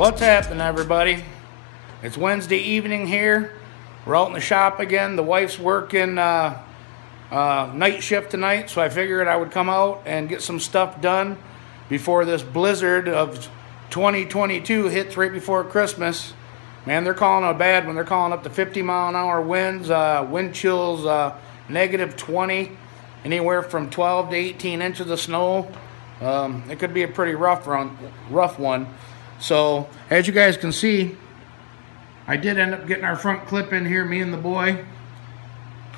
What's happening, everybody? It's Wednesday evening here. We're out in the shop again. The wife's working night shift tonight, so I figured I would come out and get some stuff done before this blizzard of 2022 hits right before Christmas. Man, they're calling it a bad one. They're calling up to 50-mile-an-hour winds, wind chills, negative 20, anywhere from 12 to 18 inches of snow. It could be a pretty rough one. So, as you guys can see, I did end up getting our front clip in here, me and the boy.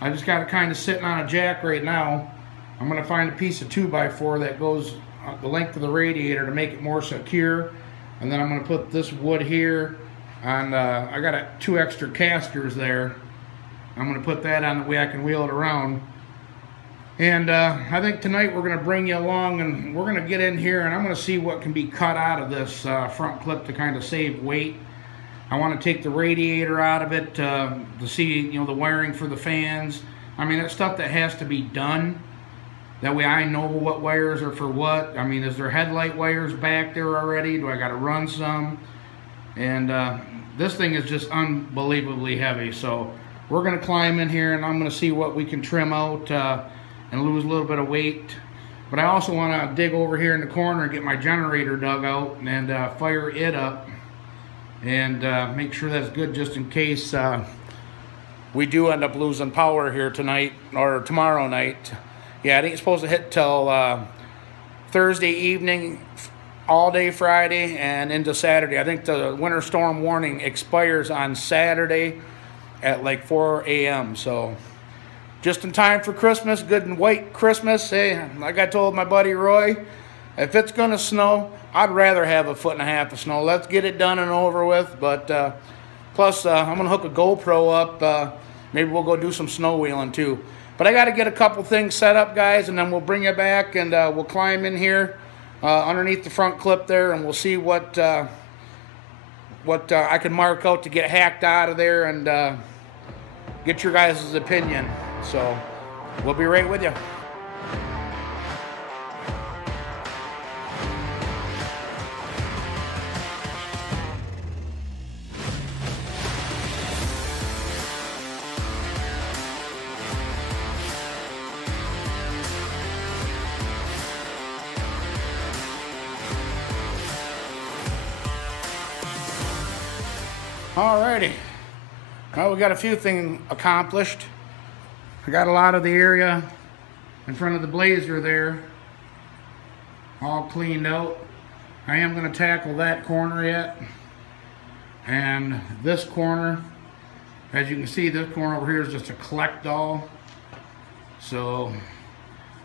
I just got it kind of sitting on a jack right now. I'm going to find a piece of 2x4 that goes the length of the radiator to make it more secure. And then I'm going to put this wood here on, I got 2 extra casters there. I'm going to put that on the way I can wheel it around. And I think tonight we're going to bring you along and we're going to get in here and I'm going to see what can be cut out of this front clip to kind of save weight. I want to take the radiator out of it to see, you know, the wiring for the fans. I mean, it's stuff that has to be done. That way I know what wires are for what. I mean, is there headlight wires back there already? Do I got to run some? And this thing is just unbelievably heavy. So we're going to climb in here and I'm going to see what we can trim out and lose a little bit of weight. But I also want to dig over here in the corner and get my generator dug out and fire it up and make sure that's good just in case we do end up losing power here tonight or tomorrow night. Yeah, I think it's supposed to hit till Thursday evening, all day Friday, and into Saturday. I think the winter storm warning expires on Saturday at like 4 a.m. So just in time for Christmas, good and white Christmas. Hey, like I told my buddy Roy, if it's going to snow, I'd rather have 1.5 feet of snow. Let's get it done and over with. But plus, I'm going to hook a GoPro up. Maybe we'll go do some snow wheeling too. But I got to get a couple things set up, guys, and then we'll bring you back and we'll climb in here underneath the front clip there, and we'll see what I can mark out to get hacked out of there and get your guys' opinion. So we'll be right with you. Alrighty, well, we got a few things accomplished. I got a lot of the area in front of the blazer there all cleaned out. I am going to tackle that corner yet. And this corner, as you can see, this corner over here is just a collect all. So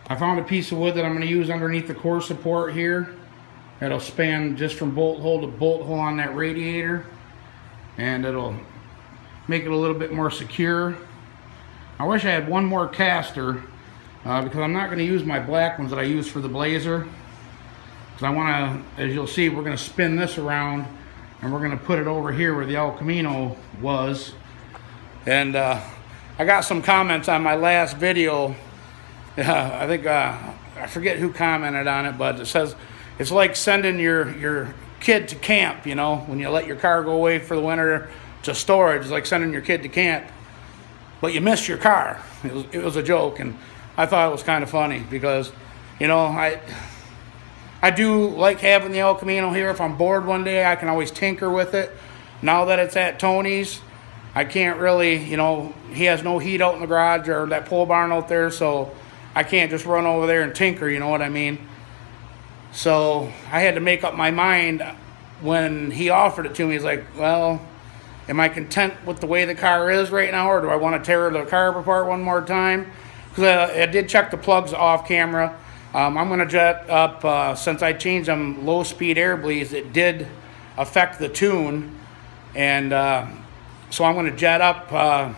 I found a piece of wood that I'm going to use underneath the core support here. That'll span just from bolt hole to bolt hole on that radiator. And it'll make it a little bit more secure. I wish I had one more caster because I'm not going to use my black ones that I use for the blazer. Because I want to, as you'll see, we're going to spin this around and we're going to put it over here where the El Camino was. And I got some comments on my last video. I think, I forget who commented on it, but it says, it's like sending your kid to camp, you know, when you let your car go away for the winter to storage. It's like sending your kid to camp, but you missed your car. It was a joke, and I thought it was kind of funny because, you know, I do like having the El Camino here. If I'm bored one day, I can always tinker with it. Now that it's at Tony's, I can't really, you know, he has no heat out in the garage or that pole barn out there, so I can't just run over there and tinker, you know what I mean? So I had to make up my mind when he offered it to me. He's like, well, am I content with the way the car is right now, or do I want to tear the car apart one more time? Because I did check the plugs off camera. I'm going to jet up, since I changed them low-speed air bleeds, it did affect the tune. And so I'm going to jet up,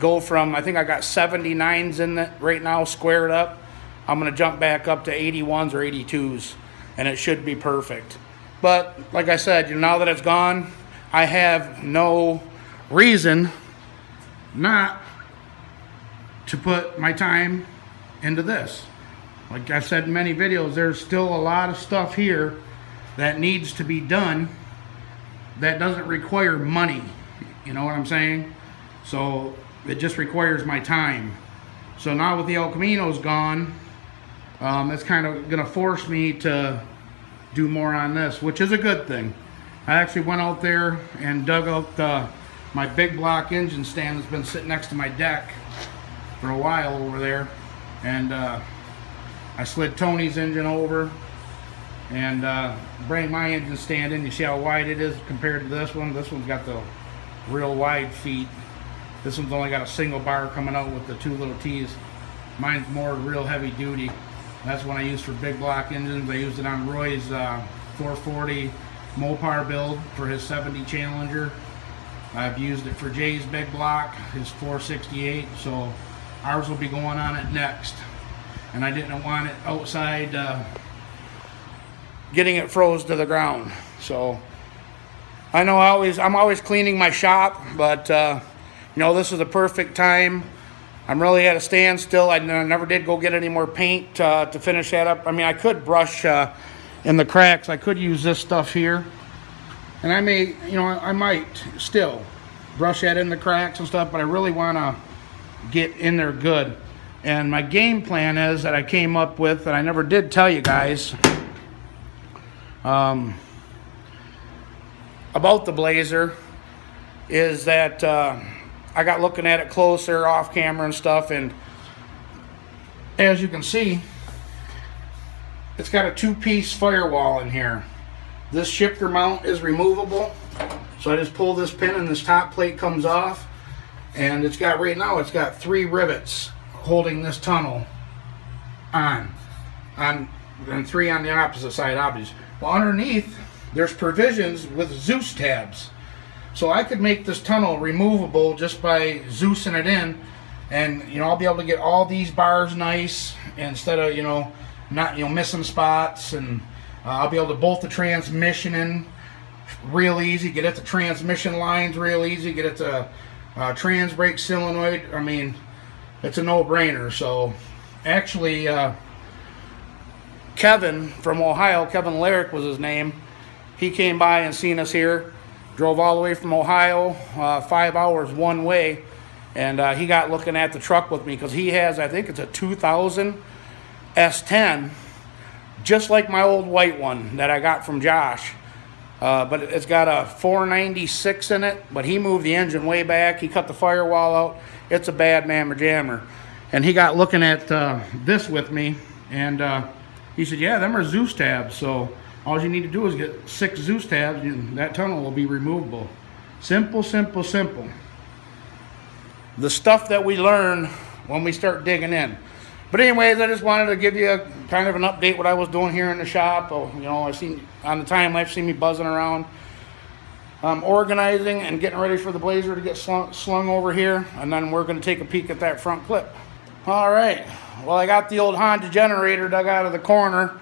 go from, I think I got 79s in it right now, squared up. I'm going to jump back up to 81s or 82s, and it should be perfect. But like I said, you know, now that it's gone, I have no reason not to put my time into this. Like I've said in many videos, there's still a lot of stuff here that needs to be done that doesn't require money. You know what I'm saying? So it just requires my time. So now with the El Camino's gone, it's kind of going to force me to do more on this, which is a good thing. I actually went out there and dug out my big block engine stand that's been sitting next to my deck for a while over there, and I slid Tony's engine over and bring my engine stand in. You see how wide it is compared to this one? This one's got the real wide feet. This one's only got a single bar coming out with the two little T's. Mine's more real heavy duty. That's one I use for big block engines. I used it on Roy's 440 Mopar build for his 70 Challenger. I've used it for Jay's big block, his 468, so ours will be going on it next. And I didn't want it outside getting it froze to the ground. So I know I'm always cleaning my shop, but you know, this is the perfect time. I'm really at a standstill. I never did go get any more paint to finish that up. I mean, I could brush in the cracks. I could use this stuff here, and I may, you know, I might still brush that in the cracks and stuff, but I really want to get in there good. And my game plan is that I came up with, and I never did tell you guys about the Blazer, is that I got looking at it closer off camera and stuff, and as you can see, it's got a two-piece firewall in here. This shifter mount is removable, so I just pull this pin and this top plate comes off, and it's got, right now, it's got 3 rivets holding this tunnel on and 3 on the opposite side, obviously. Well, underneath, there's provisions with Zeus tabs. So I could make this tunnel removable just by Zeusing it in, and you know, I'll be able to get all these bars nice instead of, you know, not, you know, missing spots, and I'll be able to bolt the transmission in real easy, get at the transmission lines real easy, get at the trans brake solenoid. I mean, it's a no-brainer. So actually, Kevin from Ohio, Kevin Larrick was his name, he came by and seen us here. Drove all the way from Ohio, 5 hours one way, and he got looking at the truck with me because he has, I think it's a 2000 S10, just like my old white one that I got from Josh. But it's got a 496 in it, but he moved the engine way back. He cut the firewall out. It's a bad mamma jammer. And he got looking at this with me, and he said, yeah, them are Zeus tabs, so all you need to do is get 6 Zeus tabs and that tunnel will be removable. Simple, simple, simple. The stuff that we learn when we start digging in. But anyways, I just wanted to give you kind of an update what I was doing here in the shop. Oh, you know, I seen on the time lapse, see me buzzing around. Organizing and getting ready for the Blazer to get slung over here, and then we're going to take a peek at that front clip. All right, well, I got the old Honda generator dug out of the corner,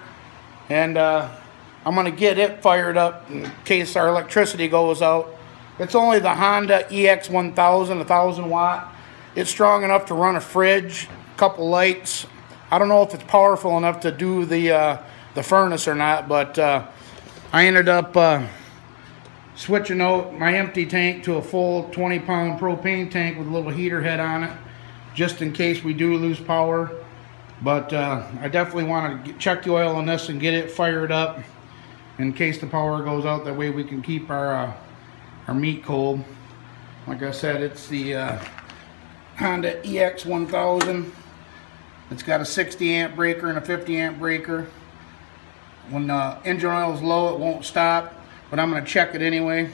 and I'm going to get it fired up in case our electricity goes out. It's only the Honda EX1000, 1000 watt. It's strong enough to run a fridge, a couple lights. I don't know if it's powerful enough to do the furnace or not, but I ended up switching out my empty tank to a full 20-pound propane tank with a little heater head on it, just in case we do lose power. But I definitely want to check the oil on this and get it fired up in case the power goes out. That way we can keep our meat cold. Like I said, it's the Honda EX1000. It's got a 60 amp breaker and a 50 amp breaker. When the engine oil is low, it won't stop, but I'm going to check it anyway.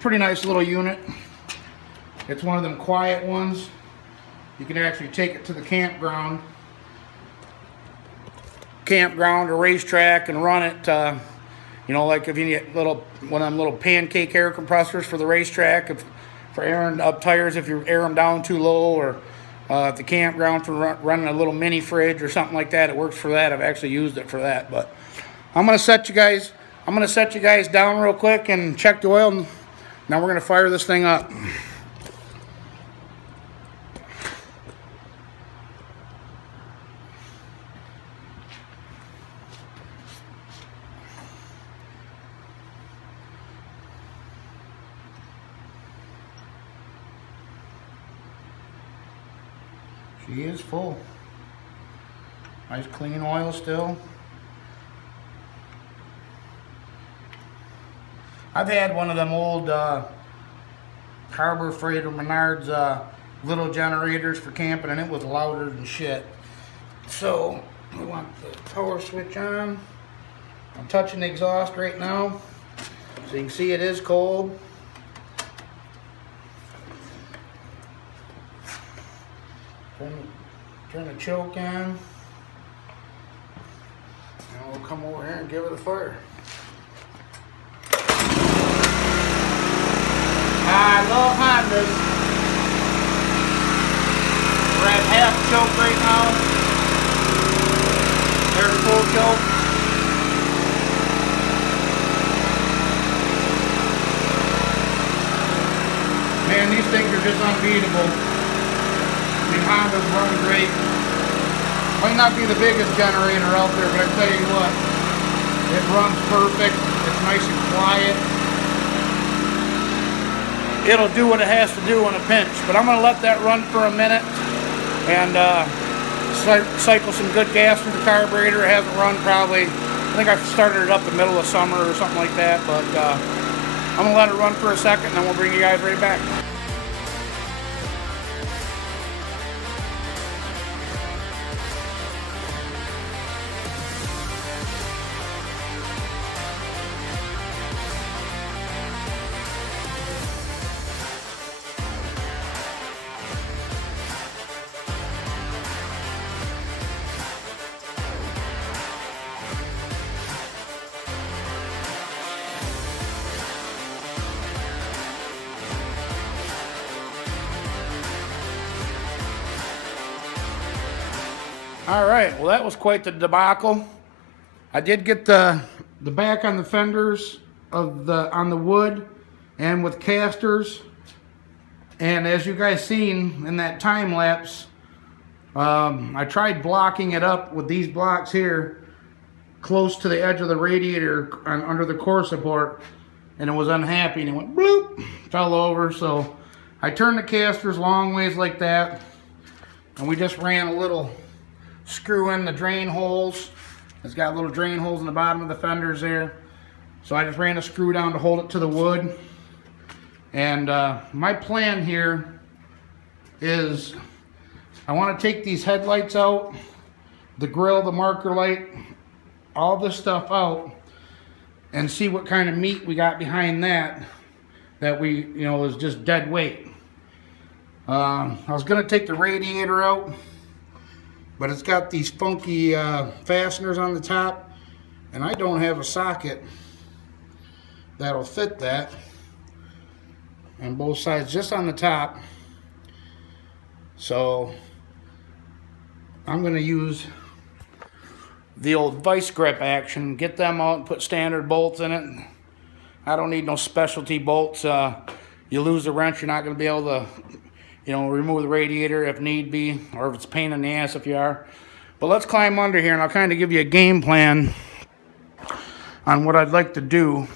Pretty nice little unit. It's one of them quiet ones. You can actually take it to the campground or racetrack and run it. You know, like if you need one of them little pancake air compressors for the racetrack, for airing up tires if you air them down too low, or at the campground for running a little mini fridge or something like that. It works for that. I've actually used it for that. But I'm gonna set you guys down real quick and check the oil. And now we're gonna fire this thing up. She is full. Nice clean oil still. I've had one of them old Harbor Freight or Menards little generators for camping, and it was louder than shit. So we want the power switch on. I'm touching the exhaust right now, so you can see it is cold. Turn the choke on. And we'll come over here and give it a fire. I love Hondas. We're at half choke right now. There's full choke. Man, these things are just unbeatable. I mean, Hondas run great. Might not be the biggest generator out there, but I tell you what, it runs perfect. It's nice and quiet. It'll do what it has to do in a pinch, but I'm going to let that run for a minute and cycle some good gas through the carburetor. It hasn't run probably, I think I started it up the middle of summer or something like that, but I'm going to let it run for a second and then we'll bring you guys right back. All right, well that was quite the debacle. I did get the back on the fenders of on the wood and with casters, and as you guys seen in that time lapse, I tried blocking it up with these blocks here close to the edge of the radiator under the core support, and it was unhappy and it went bloop, fell over. So I turned the casters long ways like that, and we just ran a little screw in the drain holes. It's got little drain holes in the bottom of the fenders there. So I just ran a screw down to hold it to the wood. And my plan here is I want to take these headlights out, the grill, the marker light, all this stuff out, and see what kind of meat we got behind that we, you know, is just dead weight. I was going to take the radiator out, but it's got these funky fasteners on the top, and I don't have a socket that'll fit that on both sides, just on the top. So I'm going to use the old vice grip action, get them out and put standard bolts in it. I don't need no specialty bolts. You lose the wrench, you're not going to be able to, you know, remove the radiator if need be, or if it's a pain in the ass if you are. But let's climb under here and I'll kind of give you a game plan on what I'd like to do.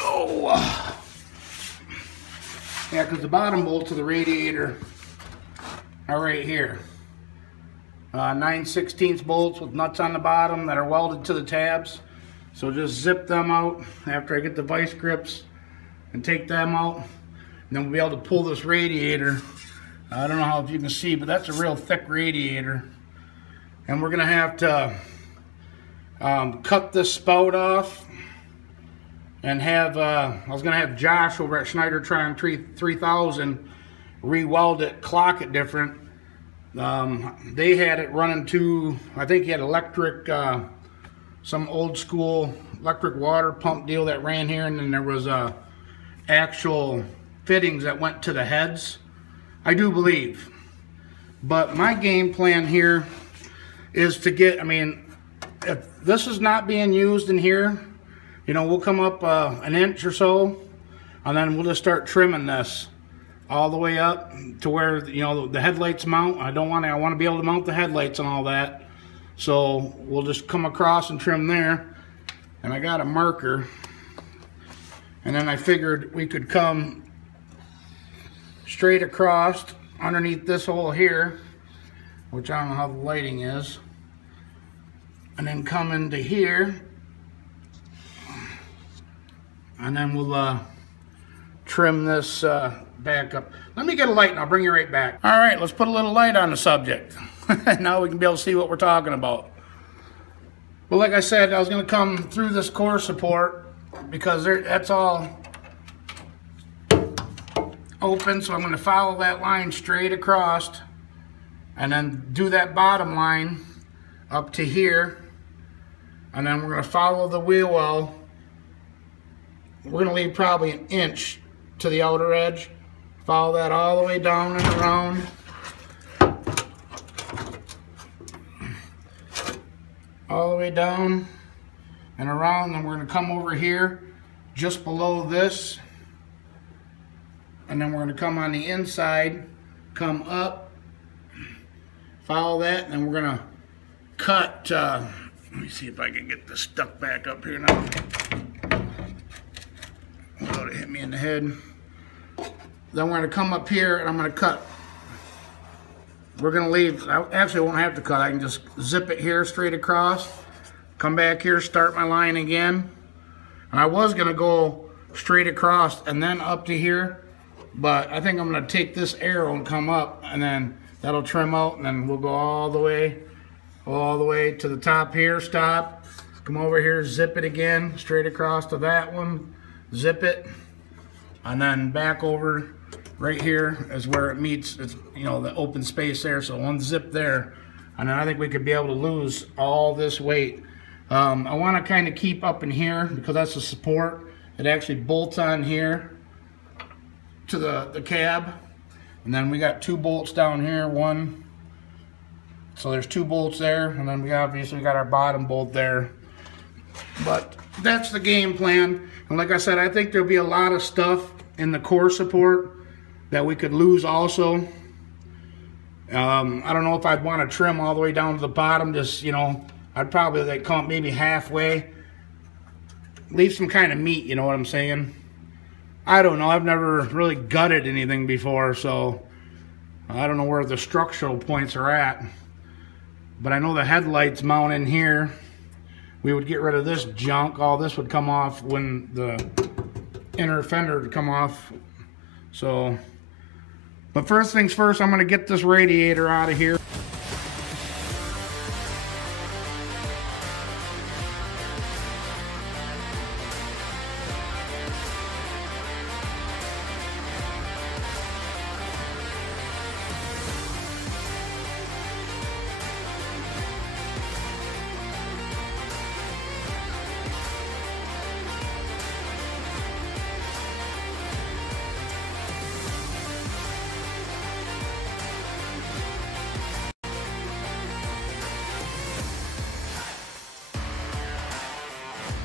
Oh, yeah, because the bottom bolts of the radiator are right here. 9/16 bolts with nuts on the bottom that are welded to the tabs. So just zip them out after I get the vice grips and take them out. And then we'll be able to pull this radiator. I don't know if you can see, but that's a real thick radiator. And we're going to have to cut this spout off and have, I was going to have Josh over at Schneidertron 3000 re-weld it, clock it different. They had it running to, I think he had electric, some old school electric water pump deal that ran here, and then there was actual fittings that went to the heads, I do believe. But my game plan here is to get, I mean, if this is not being used in here, you know, we'll come up an inch or so, and then we'll just start trimming this all the way up to where, you know, the headlights mount. I want to be able to mount the headlights and all that. So we'll just come across and trim there. And I got a marker. And then I figured we could come straight across underneath this hole here, which I don't know how the lighting is, and then come into here, and then we'll trim this back up. Let me get a light and I'll bring you right back. All right, let's put a little light on the subject. Now we can be able to see what we're talking about. Well, like I said, I was going to come through this core support because that's all open, so I'm going to follow that line straight across and then do that bottom line up to here, and then we're going to follow the wheel well. We're going to leave probably an inch to the outer edge. Follow that all the way down and around. All the way down and around. Then we're going to come over here just below this. And then we're going to come on the inside, come up, follow that, and then we're going to cut. Let me see if I can get this stuck back up here now. Without it hit me in the head. Then we're going to come up here and I'm going to cut. We're going to leave, I actually won't have to cut, I can just zip it here straight across, come back here, start my line again. And I was going to go straight across and then up to here, but I think I'm going to take this arrow and come up, and then that'll trim out, and then we'll go all the way to the top here, stop, come over here, zip it again, straight across to that one, zip it, and then back over right here is where it meets, it's, you know, the open space there, so unzip there, and then I think we could be able to lose all this weight. I want to kind of keep up in here because that's the support. It actually bolts on here to the cab, and then we got 2 bolts down here, one, so there's 2 bolts there, and then we obviously got our bottom bolt there. But that's the game plan, and like I said, I think there'll be a lot of stuff in the core support that we could lose also. I don't know if I'd want to trim all the way down to the bottom, just, you know, I'd probably like come maybe halfway, leave some kind of meat, you know what I'm saying? I don't know, I've never really gutted anything before, so I don't know where the structural points are at. But I know the headlights mount in here. We would get rid of this junk. All this would come off when the inner fender would come off. So, but first things first, I'm going to get this radiator out of here.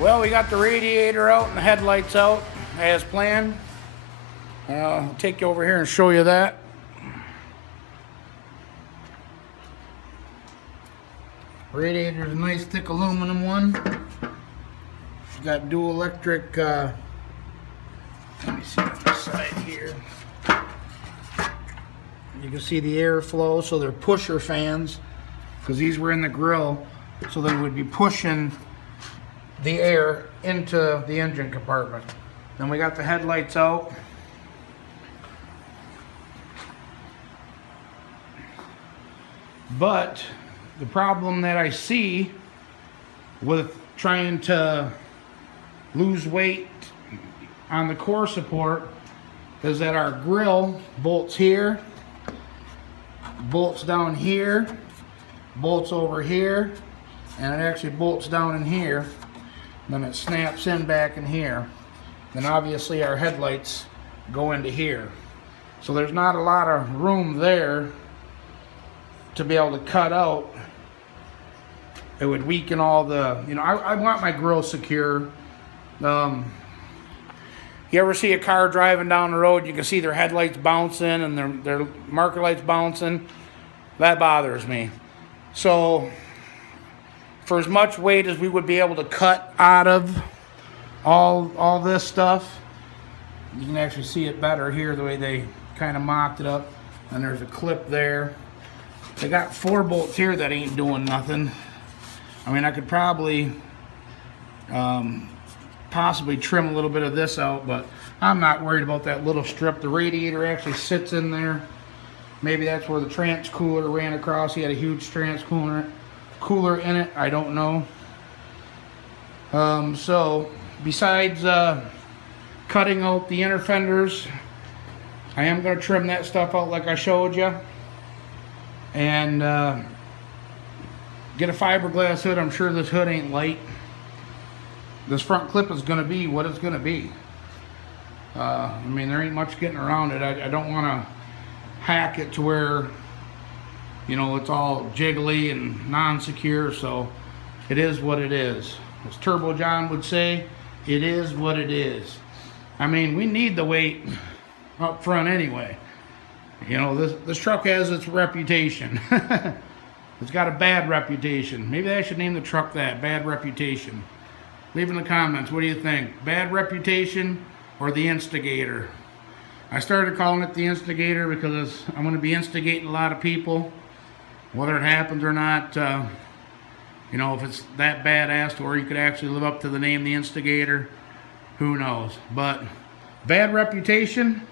Well, we got the radiator out and the headlights out as planned. I'll take you over here and show you that. Radiator's a nice thick aluminum one. It's got dual electric, let me see on the side here. You can see the airflow, so they're pusher fans, because these were in the grill, so they would be pushing the air into the engine compartment. Then we got the headlights out. But the problem that I see with trying to lose weight on the core support is that our grill bolts here, bolts down here, bolts over here, and it actually bolts down in here. Then it snaps in back in here. Then obviously our headlights go into here. So there's not a lot of room there to be able to cut out. It would weaken all the, you know, I want my grill secure. You ever see a car driving down the road, you can see their headlights bouncing and their marker lights bouncing? That bothers me. So for as much weight as we would be able to cut out of all this stuff, you can actually see it better here the way they kind of mocked it up. and there's a clip there. They got 4 bolts here that ain't doing nothing. I mean, I could probably possibly trim a little bit of this out, but I'm not worried about that little strip. The radiator actually sits in there. Maybe that's where the trans cooler ran across. He had a huge trans cooler in it. I don't know. So besides cutting out the inner fenders, I am going to trim that stuff out like I showed you, and get a fiberglass hood. I'm sure this hood ain't light. This front clip is going to be what it's going to be. I mean, there ain't much getting around it. I don't want to hack it to where, you know, it's all jiggly and non-secure, so it is what it is. As Turbo John would say, it is what it is. I mean, we need the weight up front anyway. You know, this truck has its reputation. It's got a bad reputation. Maybe I should name the truck that, Bad Reputation. Leave in the comments, what do you think? Bad Reputation or the Instigator? I started calling it the Instigator because I'm going to be instigating a lot of people. Whether it happens or not, you know, if it's that badass or you could actually live up to the name the Instigator, who knows. But Bad Reputation,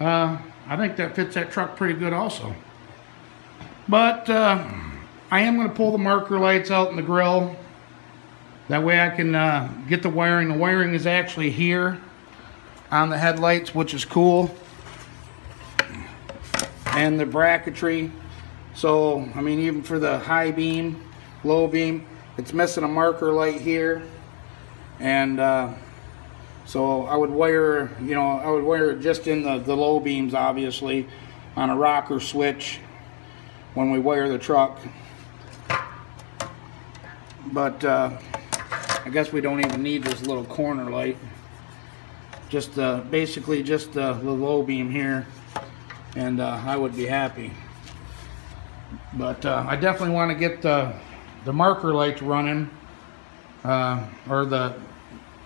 I think that fits that truck pretty good also. But I am going to pull the marker lights out in the grill. That way I can get the wiring. The wiring is actually here on the headlights, which is cool. And the bracketry. So, I mean, even for the high beam, low beam, it's missing a marker light here. And so I would wire, you know, I would wire it just in the low beams, obviously, on a rocker switch when we wire the truck. But I guess we don't even need this little corner light. Just basically just the low beam here, and I would be happy. But I definitely want to get the marker lights running, or the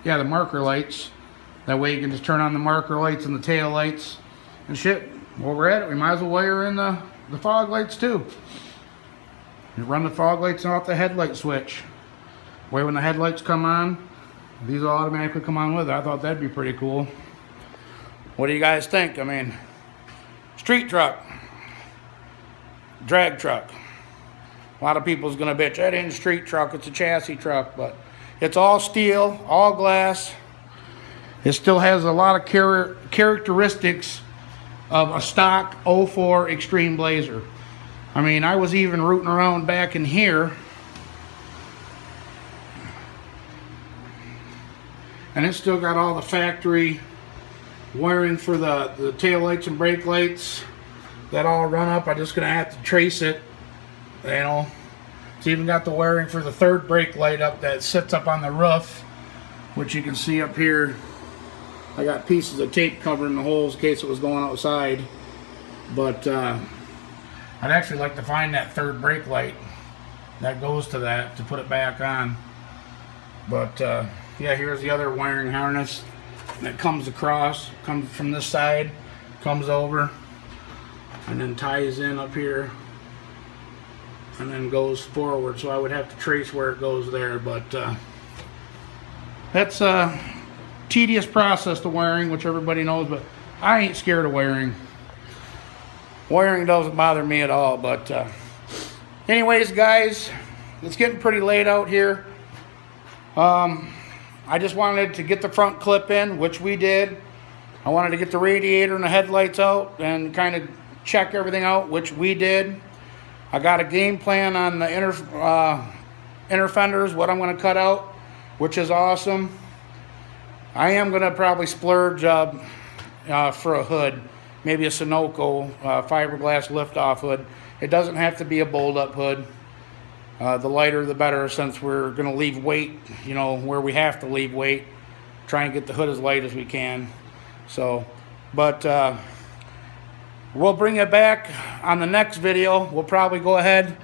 marker lights. That way you can just turn on the marker lights and the tail lights and shit. While we're at it, we might as well wire in the fog lights too. You run the fog lights off the headlight switch. Way when the headlights come on, these will automatically come on with it. I thought that'd be pretty cool. What do you guys think? I mean, street truck, drag truck. A lot of people's gonna bitch, that ain't a street truck, it's a chassis truck, but it's all steel, all glass. It still has a lot of characteristics of a stock 04 Extreme Blazer. I mean, I was even rooting around back in here, and it's still got all the factory wiring for the tail lights and brake lights that all run up. I'm just gonna have to trace it, you know. It's even got the wiring for the third brake light up that sits up on the roof, which you can see up here. I got pieces of tape covering the holes in case it was going outside. But I'd actually like to find that third brake light that goes to that to put it back on. But yeah, here's the other wiring harness that comes across, comes from this side, comes over, and then ties in up here, and then goes forward. So I would have to trace where it goes there, but that's a tedious process, the wiring, which everybody knows, but I ain't scared of wiring. Wiring doesn't bother me at all. But anyways, guys, it's getting pretty late out here. I just wanted to get the front clip in, which we did. I wanted to get the radiator and the headlights out and kind of check everything out, which we did. I got a game plan on the inner fenders, what I'm going to cut out, which is awesome. I am going to probably splurge for a hood, maybe a Sunoco fiberglass lift-off hood. It doesn't have to be a bolt-up hood. The lighter the better, since we're going to leave weight, you know, where we have to leave weight. Try and get the hood as light as we can. So, but we'll bring it back on the next video. We'll probably go ahead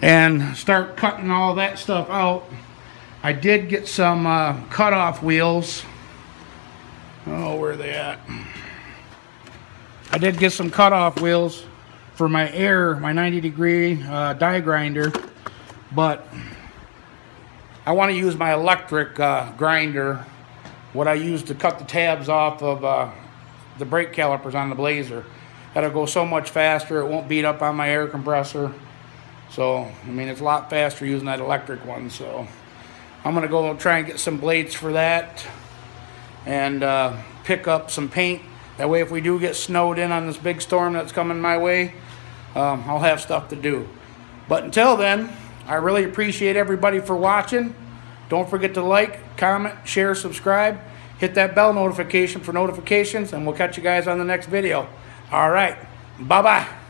and start cutting all that stuff out. I did get some cutoff wheels. Oh, where are they at? I did get some cutoff wheels for my my 90-degree die grinder, but I want to use my electric grinder, what I use to cut the tabs off of the brake calipers on the Blazer. That'll go so much faster, it won't beat up on my air compressor. So, I mean, it's a lot faster using that electric one. So, I'm going to go try and get some blades for that and pick up some paint. That way, if we do get snowed in on this big storm that's coming my way, I'll have stuff to do. But until then, I really appreciate everybody for watching. Don't forget to like, comment, share, subscribe. Hit that bell notification for notifications, and we'll catch you guys on the next video. All right. Bye-bye.